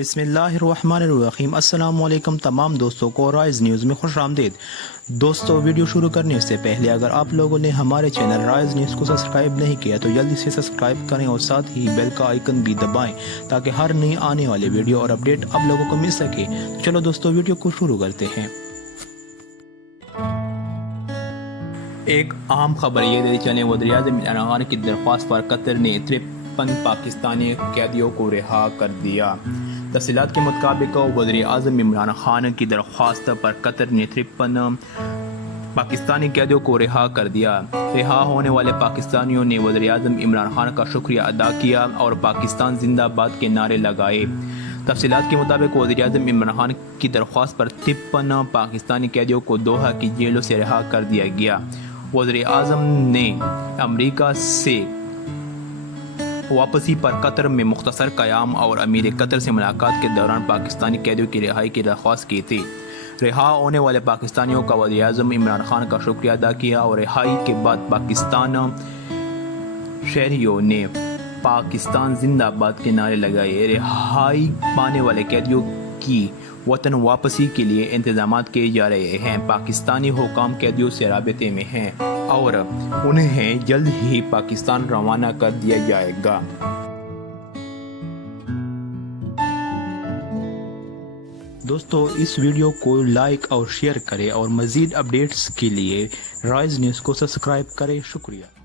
بسم اللہ الرحمن الرحیم۔ السلام علیکم تمام دوستوں کو رائز نیوز میں خوش آمدید۔ دوستو ویڈیو شروع کرنے سے پہلے اگر آپ لوگوں نے ہمارے چینل رائز نیوز کو سبسکرائب نہیں کیا تو جلدی سے سبسکرائب کریں اور ساتھ ہی بیل کا آئیکن بھی دبائیں تاکہ ہر نئی آنے والے ویڈیو اور اپڈیٹ آپ لوگوں کو مل سکے۔ تو چلو دوستو ویڈیو کو شروع کرتے ہیں۔ ایک اہم خبر یہ دیتے چلیں، وزیراعظم عمران خان کی درخواست پر قطر نے 53 پاکستانی قیدیوں کو رہا کر دیا۔ تفصیلات کے مطابق وزیر اعظم عمران خان کی درخواست پر قطر نے 53 پاکستانی قیدیوں کو رہا کر دیا۔ رہا ہونے والے پاکستانیوں نے وزیر اعظم عمران خان کا شکریہ ادا کیا اور پاکستان زندہ باد کے نعرے لگائے۔ تفصیلات کے مطابق وزیر اعظم عمران خان کی درخواست پر 53 پاکستانی قیدیوں کو دوحہ کی جیلوں سے رہا کر دیا گیا۔ وزیر اعظم نے امریکہ سے واپسی پر قطر میں مختصر قیام اور امیر قطر سے ملاقات کے دوران پاکستانی قیدیوں کی رہائی کی درخواست کی تھی۔ رہا ہونے والے پاکستانیوں کا وزیر اعظم عمران خان کا شکریہ ادا کیا اور رہائی کے بعد پاکستان شہریوں نے پاکستان زندہ باد کے نعرے لگائے۔ رہائی پانے والے قیدیوں کی وطن واپسی کے لیے انتظامات کیے جا رہے ہیں۔ پاکستانی حکام قیدیوں سے رابطے میں ہیں اور انہیں جلد ہی پاکستان روانہ کر دیا جائے گا۔ دوستو اس ویڈیو کو لائک اور شیئر کریں اور مزید اپڈیٹس کے لیے رائز نیوز کو سبسکرائب کریں۔ شکریہ۔